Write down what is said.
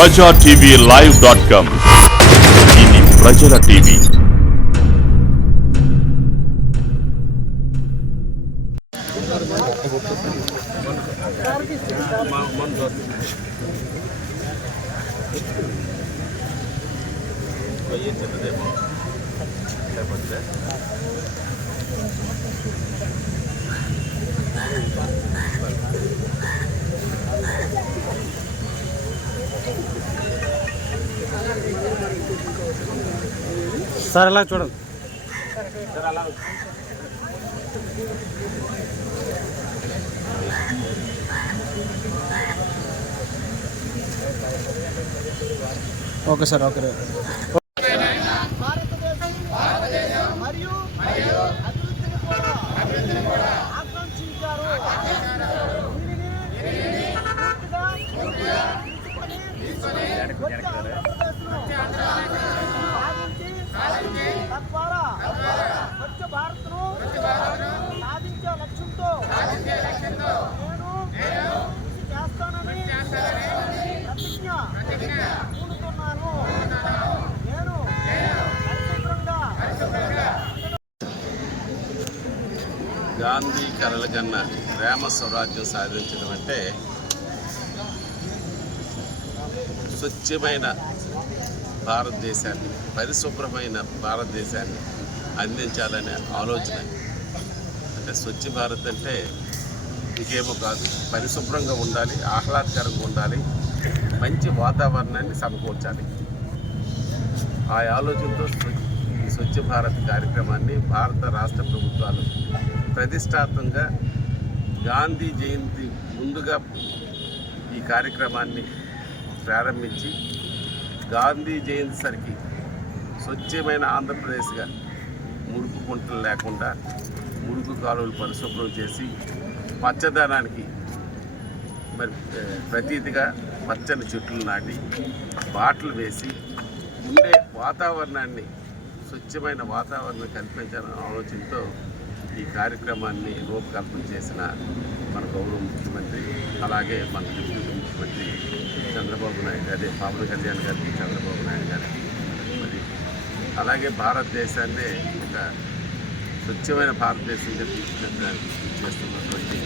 ప్రజా TV live dot com ఇది ప్రజల టీవీ. సార్ అలా చూడండి. Okay sir okay. గాంధీ కలల కన్నా గ్రామ స్వరాజ్యం సాధించడం అంటే స్వచ్ఛమైన భారతదేశాన్ని పరిశుభ్రమైన భారతదేశాన్ని అందించాలనే ఆలోచన. అంటే స్వచ్ఛ భారత్ అంటే ఇంకేమో కాదు. పరిశుభ్రంగా ఉండాలి ఆహ్లాదకరంగా ఉండాలి మంచి వాతావరణాన్ని సమకూర్చాలి. ఆ ఆలోచనతో స్వచ్ఛ భారత్ కార్యక్రమాన్ని భారత రాష్ట్ర ప్రభుత్వాలు ప్రతిష్టాత్మకంగా గాంధీ జయంతి ముందుగా ఈ కార్యక్రమాన్ని ప్రారంభించి గాంధీ జయంతి సరికి స్వచ్ఛమైన ఆంధ్రప్రదేశ్గా మురుకు కుంటలు లేకుండా మురుకు కాలువలు పరిశుభ్రం చేసి పచ్చదనానికి మరి ప్రతీతిగా పచ్చని చెట్లు నాటి బాటలు వేసి ఉండే వాతావరణాన్ని స్వచ్ఛమైన వాతావరణం కల్పించాలనే ఆలోచనతో ఈ కార్యక్రమాన్ని రూపకల్పన చేసిన మన గౌరవ ముఖ్యమంత్రి అలాగే మన డిప్యూటీ ముఖ్యమంత్రి చంద్రబాబు నాయుడు గారి పవన్ కళ్యాణ్ గారికి చంద్రబాబు నాయుడు గారికి. మరి అలాగే భారతదేశాన్ని ఒక స్వచ్ఛమైన భారతదేశంగా తీర్చిదిద్దడానికి చేస్తున్నటువంటి